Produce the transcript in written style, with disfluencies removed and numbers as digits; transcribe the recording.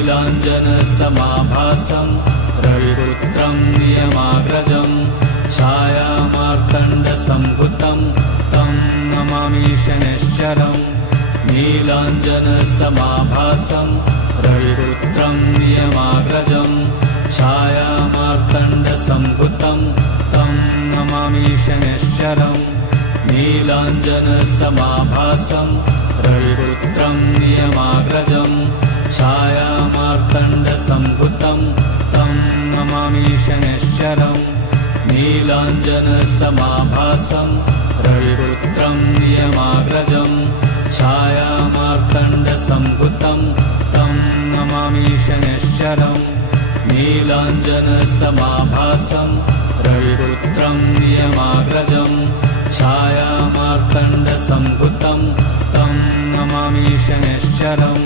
नीलाञ्जनसमाभासं रविपुत्रं नियमाग्रजं छायामार्तण्डसम्भुतं तं नमामि शनैश्चरम् नीलाञ्जनसमाभासं रविपुत्रं नियमाग्रजं छायामार्तण्डसम्भुतं तं नमामि शनैश्चरम् नीलाञ्जनसमाभासं रविपुत्रं नियमाग्रजं छायामार्तण्डसम्भुतं तं नमामि शनैश्चरम् नीलाञ्जनसमाभासं रविपुत्रं नियमाग्रजं छायामार्तण्डसम्भुतं तं नमामि शनैश्चरम् नीलाञ्जनसमाभासं रविपुत्रं नियमाग्रजं छायामार्तण्डसम्भुतं तं नमामि शनैश्चरम्